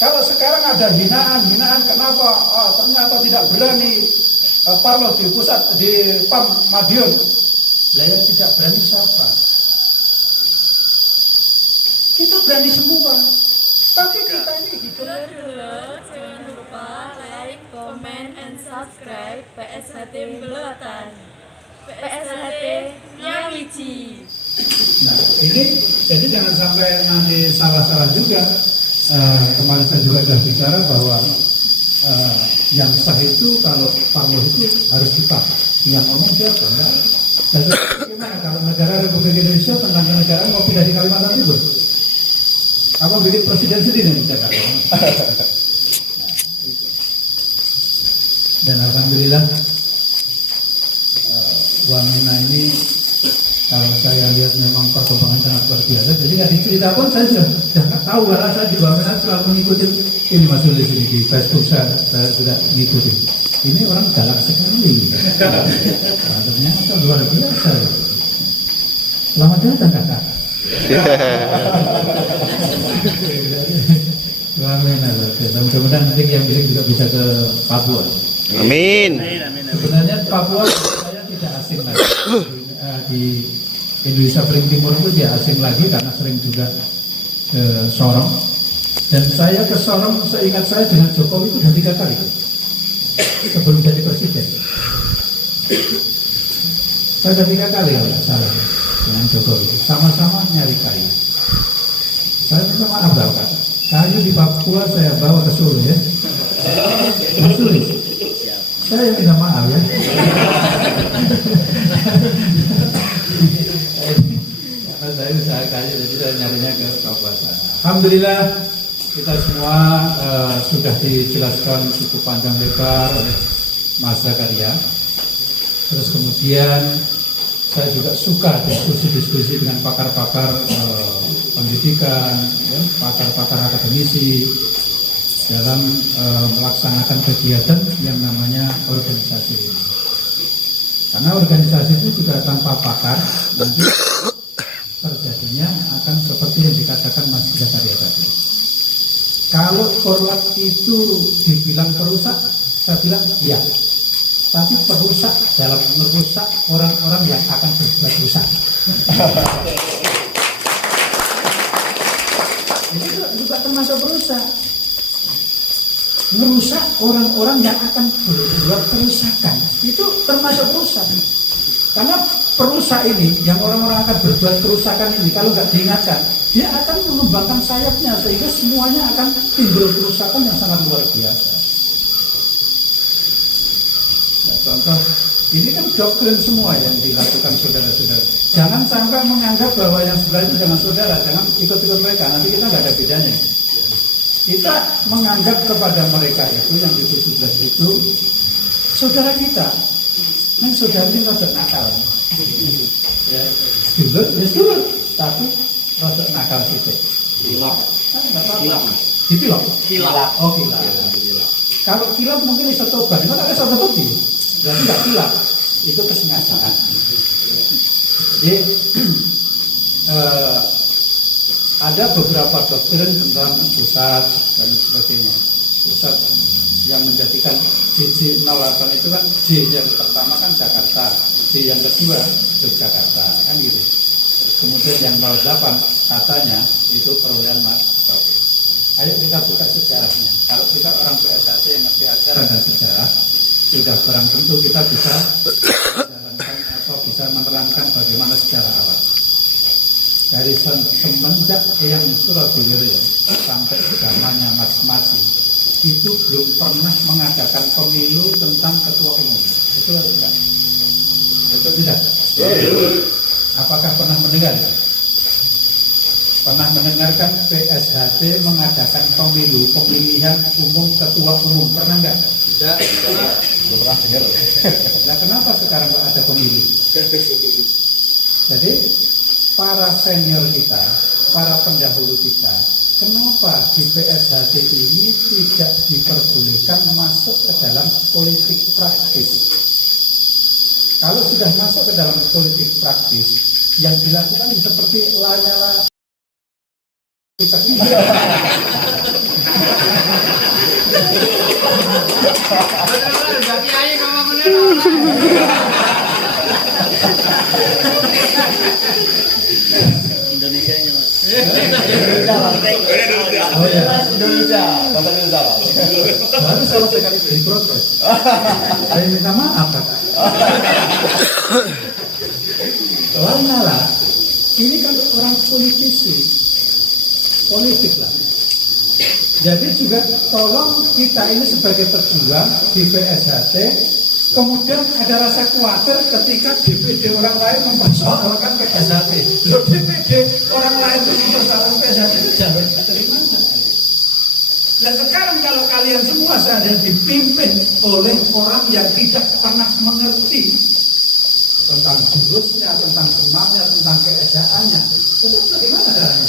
Kalau sekarang ada hinaan kenapa? Ternyata tidak berani Parlo di pusat di PAM Madiun. Lah yang tidak berani siapa? Kita berani semua. Tapi kita ini hidup. Jangan lupa like, comment, and subscribe PSHT Belatan. PSHT Nyawiji. Nah ini jadi jangan sampai nanti salah-salah juga. Kemarin saya juga sudah bicara bahwa yang sah itu kalau Parlo itu harus dipakai. Yang ngomong siapa? Enggak. Dan gimana kalau negara Republik Indonesia tentang negara mau pindah di Kalimantan Timur? Apa bikin presiden sendiri di Jakarta? Nah, itu. Dan alhamdulillah Wamena ini kalau saya lihat memang perkembangan sangat luar biasa. Jadi nggak dicerita pun saya sudah nggak tahu karena saya di Wamena selalu mengikuti ini Mas Sulis ini di Facebook saya sudah mengikuti. Ini orang galak sekali. Nah, ternyata luar biasa. Selamat datang kakak. Wamena loh. Mudah-mudahan nanti yang juga bisa ke Papua. Amin. Sebenarnya Papua saya tidak asing lagi. Di Indonesia paling timur itu dia asing lagi karena sering juga ke Sorong. Dan saya ke Sorong, seingat saya dengan Jokowi itu sudah 3 kali sebelum jadi presiden. Saya sudah 3 kali kalau nggak salah dengan Jokowi, sama-sama nyari kayu. Saya minta maaf Bapak, kayu di Papua saya bawa ke Solo ya. Mas Sulis, saya minta maaf ya. Karena saya usaha kayu, jadi saya nyarinya ke Papua sana. Alhamdulillah kita semua sudah dijelaskan cukup panjang lebar oleh Mas Zakaria. Terus kemudian saya juga suka diskusi-diskusi dengan pakar-pakar pendidikan, ya, pakar-pakar akademisi dalam melaksanakan kegiatan yang namanya organisasi ini. Karena organisasi itu juga tanpa pakar nanti terjadinya akan seperti yang dikatakan Mas Zakaria tadi. Kalau korlap itu dibilang perusak, saya bilang iya. Tapi perusak dalam merusak orang-orang yang akan berbuat rusak. Ini juga termasuk perusak. Merusak orang-orang yang akan berbuat kerusakan. Itu termasuk perusak. Karena perusak ini, yang orang-orang akan berbuat kerusakan ini, kalau nggak diingatkan, dia akan mengembangkan sayapnya sehingga semuanya akan timbul kerusakan yang sangat luar biasa. Ya, contoh, ini kan doktrin semua yang dilakukan saudara-saudara. Jangan sampai menganggap bahwa yang sebelah itu jangan saudara, jangan ikut-ikut mereka, nanti kita nggak ada bedanya. Kita menganggap kepada mereka itu yang di 17 itu saudara kita. Nah, saudara ini rada nakal. Ya, surut, tapi rada nakal situ. Kilap. Dipilok. Kilap. Oh, kilap. Kalau kilap mungkin bisa tobat, cuma ada satu topi. Berarti nggak kilap. Itu kesengajaan. Jadi ada beberapa doktrin tentang pusat dan sebagainya. Pusat yang menjadikan JJ08 itu kan J yang pertama kan Jakarta, J yang kedua Yogyakarta, kan gitu. Kemudian yang 08 katanya itu perolehan Mas Taufik. Ayo kita buka sejarahnya. Kalau kita orang PSHT yang ngerti ajaran dan sejarah, sudah barang tentu kita bisa menjalankan atau bisa menerangkan bagaimana sejarah awal. Dari semenjak Eyang Surabaya sampai zamannya Mas Mati, itu belum pernah mengadakan pemilu tentang ketua umum. Betul atau tidak? Betul tidak? Apakah pernah mendengar? Pernah mendengarkan PSHT mengadakan pemilu, pemilihan umum ketua umum? Pernah enggak? Tidak. Belum pernah dengar. Nah, kenapa sekarang nggak ada pemilu? Jadi para senior kita, para pendahulu kita, kenapa di PSHT ini tidak diperbolehkan masuk ke dalam politik praktis? Kalau sudah masuk ke dalam politik praktis, yang dilakukan seperti Lanyala kita Oh ya, Indonesia, bahasa Indonesia. baru selesai di proses. Saya minta maaf kakak. Lanyala, ini kan orang politisi, politik lah. Jadi juga tolong kita ini sebagai pejuang di PSHT, kemudian ada rasa khawatir ketika DPD orang lain mempersoalkan PSHT. Loh, DPD orang lain mempersoalkan PSHT itu jalur keterimanya. Dan sekarang kalau kalian semua sadar dipimpin oleh orang yang tidak pernah mengerti tentang jurusnya, tentang senamnya, tentang keesaannya, itu bagaimana caranya?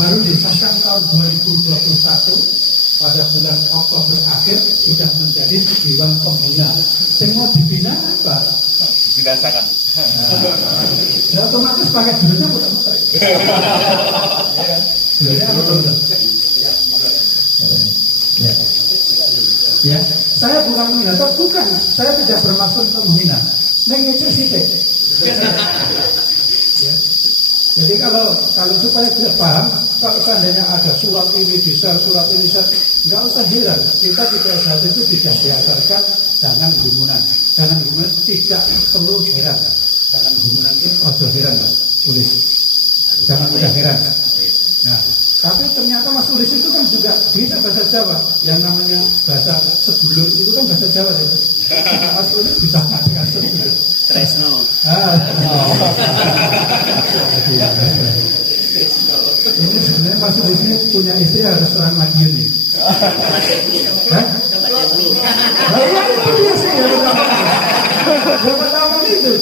Baru disahkan tahun 2021 pada bulan Oktober akhir sudah menjadi Dewan Pembina. Semua dibina apa? Dibinasakan. Ya otomatis pakai jurusnya muter-muter. Jurusnya muter-muter. Ya. Ya, saya bukan menghina, bukan. Saya tidak bermaksud untuk menghina. Mengecek sidik. Ya. Jadi kalau supaya dia paham, kalau seandainya ada surat ini di-share, surat ini di-share, nggak usah heran. Kita di PSHT itu tidak diajarkan jangan gumunan. Jangan gumunan tidak perlu heran. Jangan gumunan itu ojo heran Mas Ulis. Jangan mudah heran. Nah, tapi ternyata Mas Ulis itu kan juga bisa bahasa Jawa. Yang namanya bahasa sedulur itu kan bahasa Jawa. Mas Ulis bisa mengatakan sedulur. Tresno. Ini sebenarnya Mas Ulis ini punya istri harus orang Madiun nih. Hah? Iya itu dia sih berapa tahun itu.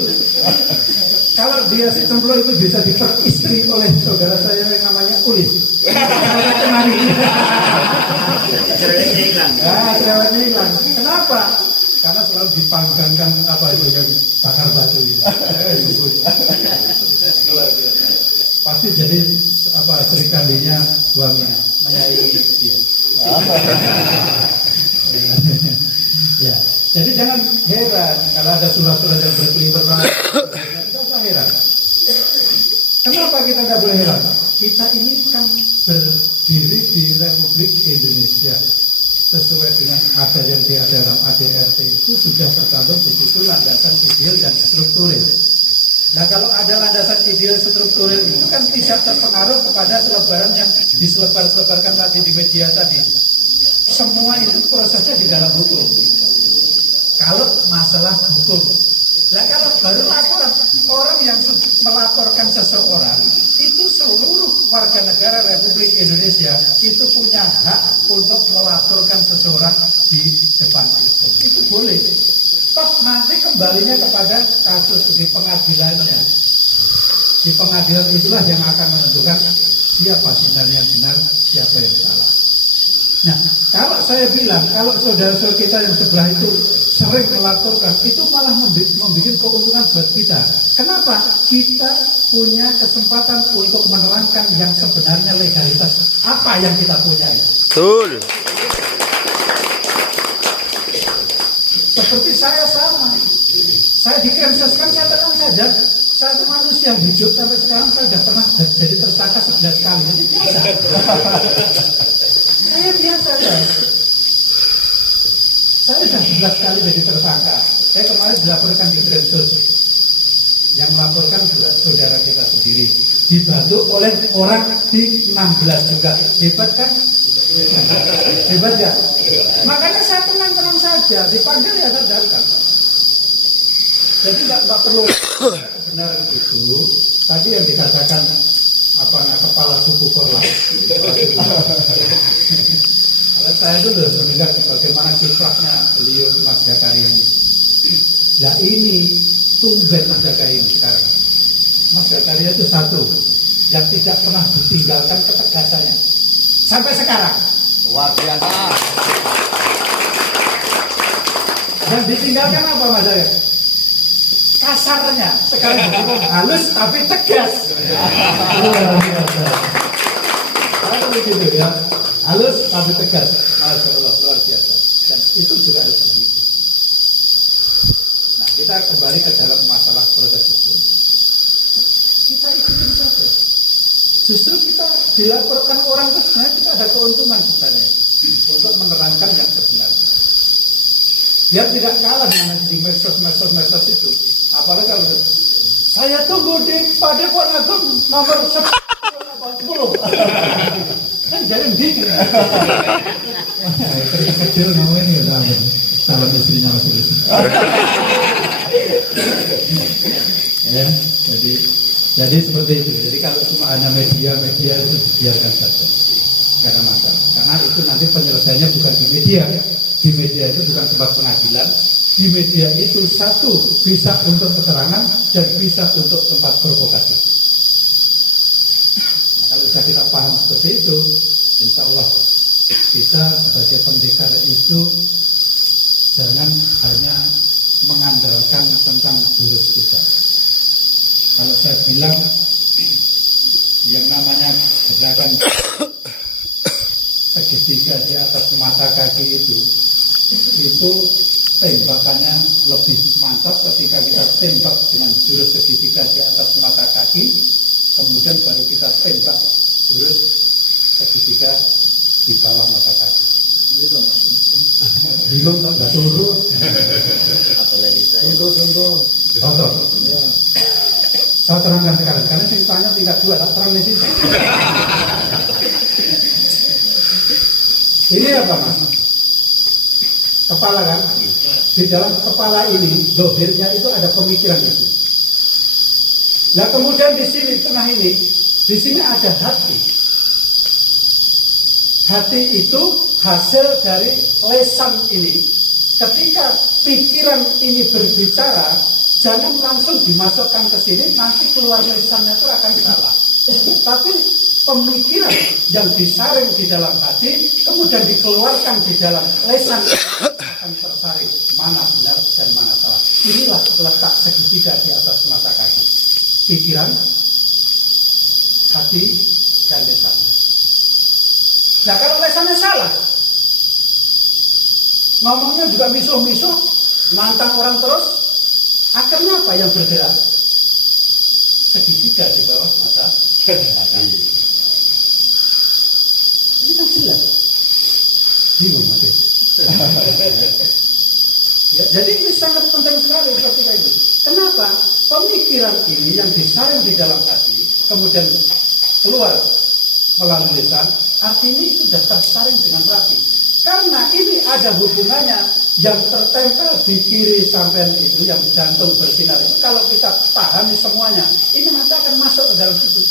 Kalau dia si Cemplo itu bisa diperistri oleh saudara saya yang namanya Ulis. Cerewetnya hilang. Cerewetnya hilang. Kenapa? Karena selalu dipanggangkan apa itu yang bakar batu itu. Pasti jadi apa serikandinya buangnya menyayangi dia. Ya, jadi jangan heran kalau ada surat-surat yang berkeliweran. Kita usah heran. Kenapa kita tidak boleh heran? Kita ini kan berdiri di Republik Indonesia. Sesuai dengan ada yang di dalam ADRT itu sudah tercantum di situ landasan ideal dan strukturil. Nah kalau ada landasan ideal strukturil itu kan tidak terpengaruh kepada selebaran yang diselebar-selebarkan tadi di media tadi. Semua itu prosesnya di dalam hukum. Kalau masalah hukum, nah kalau baru laporan orang yang melaporkan seseorang itu seluruh warga negara Republik Indonesia itu punya hak untuk melaporkan seseorang di depan hukum. Itu boleh. Toh nanti kembalinya kepada kasus di pengadilannya. Di pengadilan itulah yang akan menentukan siapa sebenarnya yang benar, siapa yang salah. Nah, kalau saya bilang, kalau saudara-saudara kita yang sebelah itu sering melaporkan, itu malah membuat keuntungan buat kita. Kenapa? Kita punya kesempatan untuk menerangkan yang sebenarnya legalitas apa yang kita punya itu. Betul. Seperti saya sama. Saya di Kremses kan saya tenang saja. Saya itu manusia yang hidup sampai sekarang saya sudah pernah jadi tersangka 11 kali. Jadi biasa. Saya biasa ya. Saya sudah 11 kali jadi tersangka. Saya kemarin dilaporkan di Kremses. Yang melaporkan juga saudara kita sendiri. Dibantu oleh orang di 16 juga. Hebat kan? Hebat ya? Makanya saya tenang-tenang saja. Dipanggil ya saya datang. Jadi nggak perlu benar itu. Tadi yang dikatakan kepala suku Korla. Kalau saya dulu mendengar bagaimana kiprahnya beliau Mas Zakaria ini. Nah ini tumben Mas Zakaria ini sekarang. Mas Zakaria itu satu yang tidak pernah ditinggalkan ketegasannya sampai sekarang. Luar biasa. Yang ditinggalkan apa Mas Zakaria? Kasarnya. Sekarang ngomong halus tapi tegas. Luar biasa. Kalau begitu ya, halus tapi tegas. Masya Allah, luar biasa. Dan itu juga harus begitu. Nah, kita kembali ke dalam masalah proses hukum. Kita ikutin saja. Justru kita dilaporkan orang itu sebenarnya kita ada keuntungan sebenarnya untuk menerangkan yang sebenarnya. Biar tidak kalah dengan di medsos itu. Apalagi kalau saya tunggu di Padepokan Agung nomor 10. Kan jalan dikit. Kecil namanya ya calon istrinya Mas Ulus. Ya, jadi seperti itu. Jadi kalau cuma hanya media itu biarkan saja, nggak ada masalah. Karena itu nanti penyelesaiannya bukan di media. Di media itu bukan tempat pengadilan. Di media itu satu bisa untuk keterangan dan bisa untuk tempat provokasi. Nah, kalau sudah kita paham seperti itu, insya Allah kita sebagai pendekar itu jangan hanya mengandalkan tentang jurus kita. Kalau saya bilang yang namanya gerakan segitiga di atas mata kaki itu tembakannya lebih mantap ketika kita tembak dengan jurus segitiga di atas mata kaki, kemudian baru kita tembak jurus segitiga di bawah mata kaki. Bingung tak? Nggak suruh. Apalagi saya. Contoh. Ya. Saya terangkan sekarang, karena saya tanya tingkat 2, tak terang di sini. Ini apa Mas? Kepala kan? Di dalam kepala ini, dohirnya itu ada pemikiran itu. Nah kemudian di sini, tengah ini, di sini ada hati. Hati itu hasil dari lesan ini. Ketika pikiran ini berbicara, jangan langsung dimasukkan ke sini, nanti keluar lesannya itu akan salah. Tapi pemikiran yang disaring di dalam hati, kemudian dikeluarkan di dalam lesan, akan tersaring mana benar dan mana salah. Inilah letak segitiga di atas mata kaki. Pikiran, hati, dan lesan. Nah kalau lesannya salah, ngomongnya juga misuh-misuh, nantang orang terus, akhirnya apa yang bergerak? Segitiga di bawah mata kaki. Ini kan jelas. Bingung mati. Ya, jadi ini sangat penting sekali ketika itu. Kenapa? Pemikiran ini yang disaring di dalam hati, kemudian keluar melalui lisan, artinya itu sudah tersaring dengan rapi. Karena ini ada hubungannya yang tertempel di kiri sampai itu, yang jantung bersinar itu. Kalau kita pahami semuanya, ini nanti akan masuk ke dalam situ.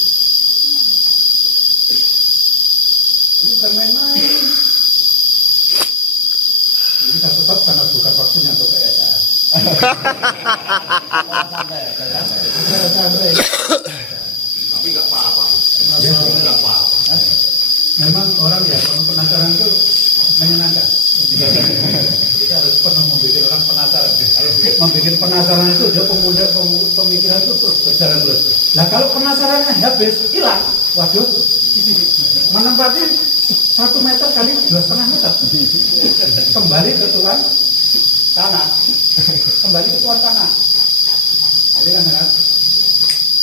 Ini bukan main-main. Ini saya tetap karena bukan waktunya untuk PSAN. Santai. Tapi nggak apa-apa. Nggak apa-apa. Memang orang ya kalau penasaran itu menyenangkan. Kita harus pernah membuat orang penasaran. Kalau membuat penasaran itu dia pemuda pemikiran itu terus berjalan terus. Nah kalau penasarannya habis hilang, waduh, menempati 1 meter kali 2,5 meter. Kembali ke tuan tanah. Kembali ke tuan tanah. Jadi kan sangat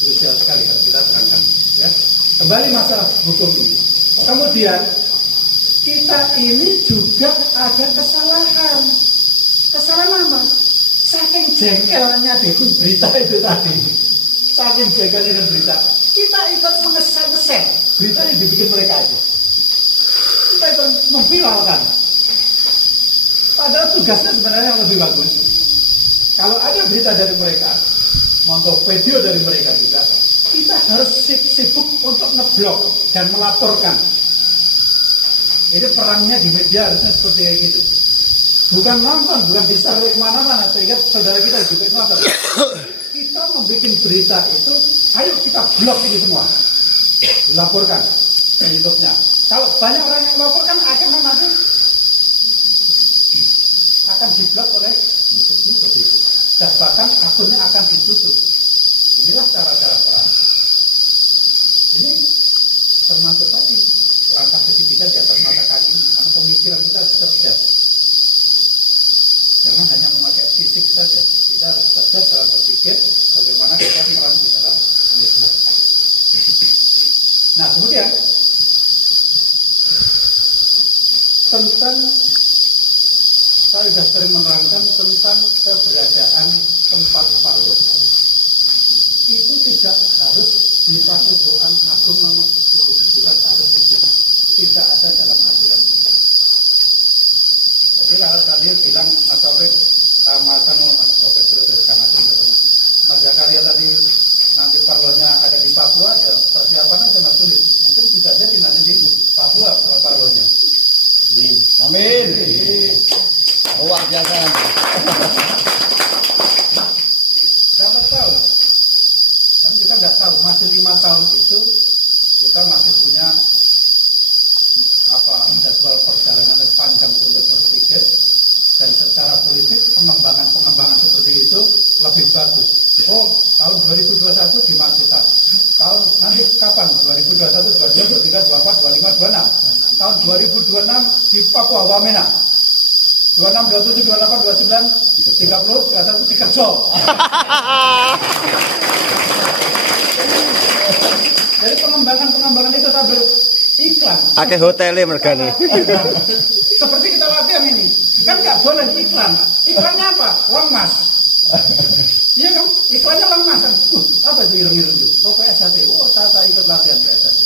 krusial sekali kalau kita terangkan. Ya. Kembali masalah hukum ini. Kemudian kita ini juga ada kesalahan. Kesalahan apa? Saking jengkelnya dengan berita itu tadi. Saking jengkelnya dengan berita. Kita ikut mengeser-ngeser berita yang dibikin mereka itu. Kita ikut memviralkan. Padahal tugasnya sebenarnya yang lebih bagus. Kalau ada berita dari mereka, atau video dari mereka juga, kita harus sibuk untuk ngeblok dan melaporkan. Ini perannya di media harusnya seperti itu. Bukan nonton, bukan di-share kemana-mana. Sehingga saudara kita juga nonton. Kita membuat berita itu, ayo kita blok ini semua. Dilaporkan ke YouTube-nya. Kalau banyak orang yang melaporkan, akhirnya nanti akan diblok oleh YouTube itu. Dan bahkan akunnya akan ditutup. Inilah cara-cara perang. Ini termasuk tadi langkah segitiga di atas mata kaki, karena pemikiran kita harus cerdas. Jangan hanya memakai fisik saja. Kita harus cerdas dalam berpikir bagaimana kita perang di dalam media. Nah kemudian tentang saya sudah sering menerangkan tentang keberadaan tempat parlor. Itu tidak harus di Padepokan Agung nomor 10, bukan harus itu. Tidak ada dalam aturan kita. Jadi kalau tadi bilang Mas Taufik, Mas Taufik terus karena ketemu Mas Zakaria tadi nanti parlornya ada di Papua, ya persiapan aja Mas Sulit. Mungkin bisa jadi nanti di Papua parlornya. Amin. Amin. Luar biasa. Siapa tahu? Kan kita nggak tahu, masih 5 tahun itu kita masih punya jadwal perjalanan yang panjang untuk berpikir, dan secara politik pengembangan seperti itu lebih bagus. Oh, tahun 2021 di Magetan. Tahun nanti kapan? 2021, 2022, 2023, 2024, 2025, 2026. Tahun 2026 di Papua Wamena. 26, 27, 28, 29, 30, 31, di Kerjo. Jadi pengembangan itu sambil iklan. Akeh hotele mergane. Seperti kita latihan ini, kan nggak boleh iklan. Iklannya apa? Lengmas. Iya kan? Iklannya lengmas. Apa itu ireng-ireng itu? Oh, PSHT. Oh, saya ikut latihan PSHT.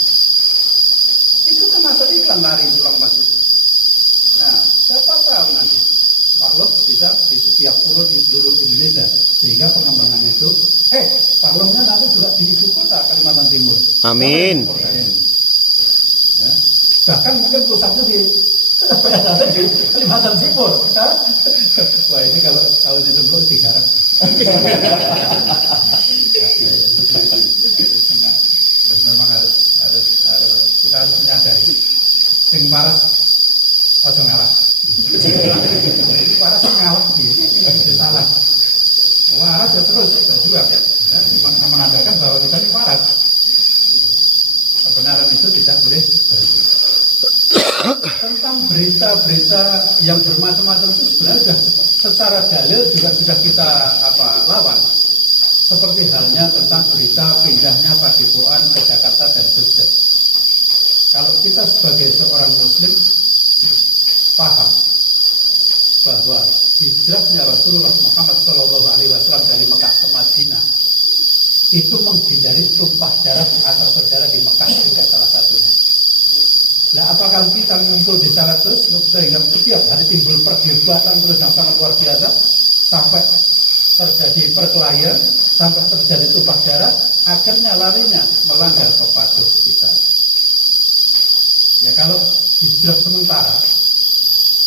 Itu kan masuk iklan lari itu lengmas itu. Nah, siapa tahu nanti parlor bisa di setiap pulau di seluruh Indonesia, sehingga pengembangannya itu parlornya nanti juga di ibu kota Kalimantan Timur. Amin. Ya. Bahkan mungkin pusatnya di Kalimantan Timur. Wah, ini kalau disebut digarap. Memang harus kita harus menyadari. Sing waras ojo ngalah. Waras ngalah itu salah. Waras ya terus juga mengandalkan bahwa kita ini waras. Kebenaran itu tidak boleh berhenti. Tentang berita-berita yang bermacam-macam itu sebenarnya secara dalil juga sudah kita lawan. Seperti halnya tentang berita pindahnya Padepokan ke Jakarta dan Jogja. Kalau kita sebagai seorang Muslim paham bahwa hijrahnya Rasulullah Muhammad SAW dari Mekah ke Madinah itu menghindari tumpah darah antar saudara di Mekah juga salah satunya. Nah, apakah kita ngumpul di sana terus sehingga setiap hari timbul perdebatan terus yang sangat luar biasa sampai terjadi perkelahian, sampai terjadi tumpah darah, akhirnya larinya melanggar kepatuh kita. Ya, kalau hijrah sementara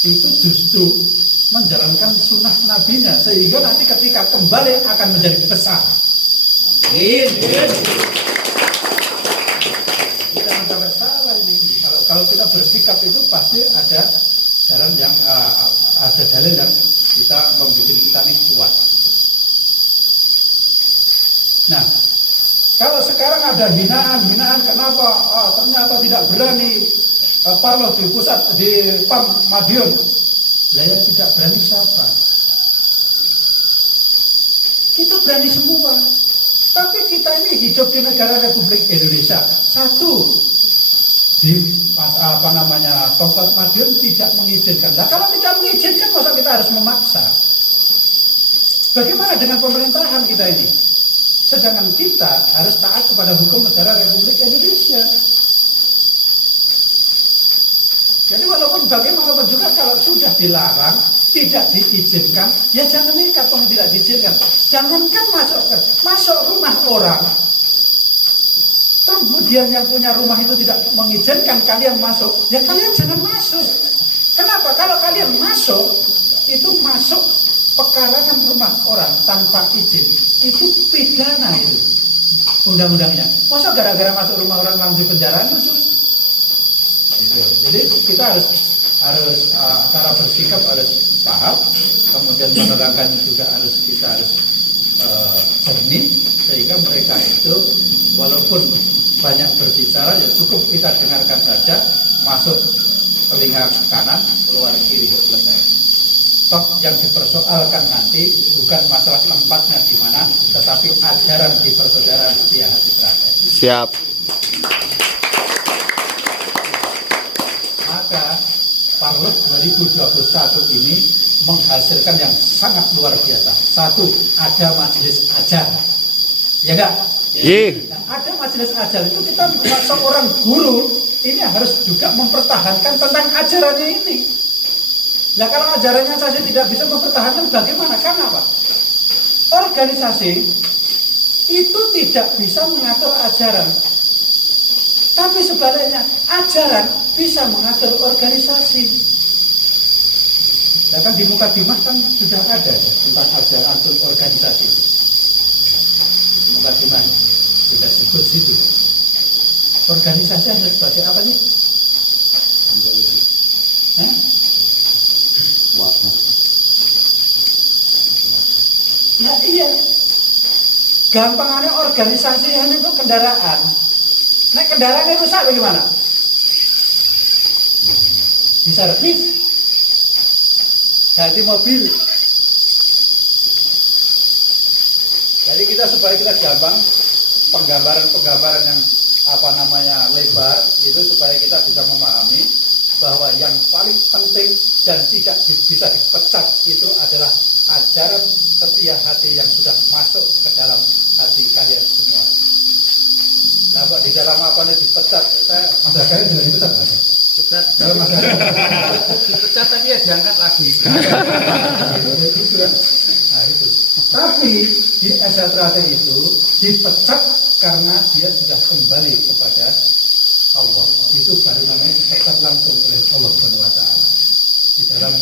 itu justru menjalankan sunnah nabinya, sehingga nanti ketika kembali akan menjadi besar. Jangan sampai salah ini. Kalau kita bersikap itu pasti ada jalan yang ada dalil yang kita membuat kita ini kuat. Nah, kalau sekarang ada hinaan kenapa? Ternyata tidak berani parlor di pusat di PAM Madiun. Lah yang tidak berani siapa? Kita berani semua. Tapi kita ini hidup di negara Republik Indonesia. Satu, di tempat Madiun tidak mengizinkan. Nah, kalau tidak mengizinkan, masa kita harus memaksa? Bagaimana dengan pemerintahan kita ini? Sedangkan kita harus taat kepada hukum negara Republik Indonesia. Jadi walaupun bagaimanapun juga kalau sudah dilarang, tidak diizinkan, ya jangan nekat kalau tidak diizinkan. Jangankan masuk rumah orang, kemudian yang punya rumah itu tidak mengizinkan kalian masuk, ya kalian jangan masuk. Kenapa? Kalau kalian masuk, itu masuk pekarangan rumah orang tanpa izin, itu pidana itu undang-undangnya. Masa gara-gara masuk rumah orang langsung penjara itu? Jadi kita harus cara bersikap harus paham, kemudian menerangkan juga kita harus jernih, sehingga mereka itu walaupun banyak berbicara ya cukup kita dengarkan saja, masuk telinga kanan, keluar kiri, selesai. Toh yang dipersoalkan nanti bukan masalah tempatnya di mana, tetapi ajaran di persaudaraan setia hati terakhir. Siap. Maka Parlek 2021 ini menghasilkan yang sangat luar biasa. Satu, ada majelis ajar. Ya enggak? Iya. Nah, ada majelis ajar itu kita seorang guru ini harus juga mempertahankan tentang ajarannya ini. Nah kalau ajarannya saja tidak bisa mempertahankan bagaimana? Karena apa? Organisasi itu tidak bisa mengatur ajaran. Tapi sebaliknya ajaran bisa mengatur organisasi. Nah kan di Mukadimah kan sudah ada ya, tentang ajaran untuk organisasi. Mukadimah sudah sebut situ. Organisasi hanya sebagai apa sih? Hah? Ya iya. Gampangannya organisasi hanya itu kendaraan. Nah kendaraannya rusak bagaimana? Diservis. Ganti mobil. Jadi kita supaya kita gampang penggambaran yang lebar itu supaya kita bisa memahami bahwa yang paling penting dan tidak bisa dipecat itu adalah ajaran setia hati yang sudah masuk ke dalam hati kalian semua. Nah kok di dalam apanya dipecat? Masa kalian juga dipecat kan? Pecat. Kalau masa dipecat tapi ya diangkat lagi. Nah itu. Tapi di Esatrate itu dipecat karena dia sudah kembali kepada Allah. Itu baru namanya dipecat langsung oleh Allah Subhanahu wa taala. Di dalam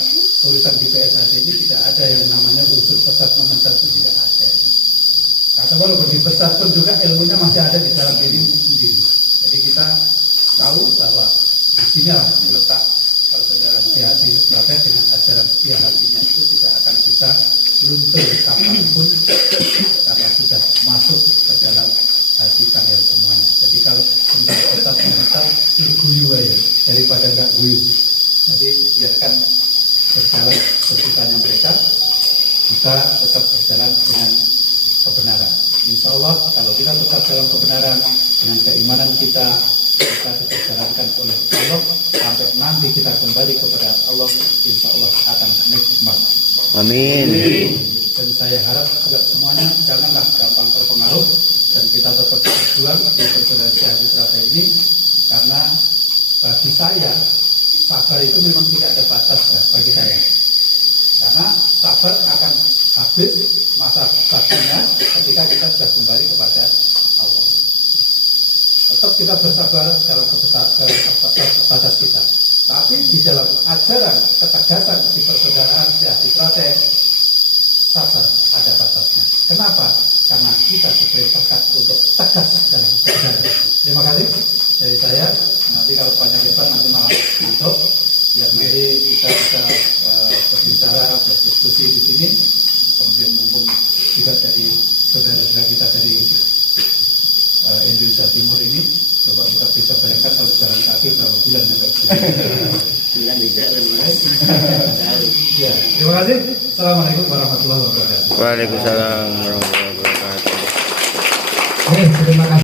urusan di PSHT ini tidak ada yang namanya unsur pecat memecat, itu tidak ada. Karena walaupun dipecat pun juga ilmunya masih ada di dalam diri sendiri. Jadi kita tahu bahwa di sinilah letak persaudaraan setia hati terkait dengan ajaran setia hatinya itu tidak akan bisa luntur kapanpun karena sudah masuk ke dalam hati kalian semuanya. Jadi kalau tentang pecat memecat guyu aja daripada enggak guyu. Jadi biarkan berjalan keputusannya mereka, kita tetap berjalan dengan kebenaran. Insya Allah kalau kita tetap dalam kebenaran dengan keimanan kita dijalankan oleh Allah sampai nanti kita kembali kepada Allah, insya Allah akan nikmat. Amin. Dan saya harap juga semuanya janganlah gampang terpengaruh dan kita tetap berjuang di persaudaraan setia hati ini, karena bagi saya sabar itu memang tidak ada batas bagi saya. Karena sabar akan habis masa batasnya ketika kita sudah kembali kepada Allah. Tetap kita bersabar dalam batas kita. Tapi di dalam ajaran ketegasan di persaudaraan setia hati sabar ada batasnya. Kenapa? Karena kita diperintahkan untuk tegas dalam kebenaran. Terima kasih dari saya. Nanti kalau panjang lebar nanti malah ngantuk. Biar nanti kita bisa berbicara, berdiskusi di sini. Kemudian mumpung juga dari saudara-saudara kita dari Indonesia Timur ini, coba kita bisa bayangkan kalau jalan kaki berapa bulan sampai sini. Bulan juga Ya, terima kasih. Assalamualaikum warahmatullahi wabarakatuh. Waalaikumsalam warahmatullahi wabarakatuh.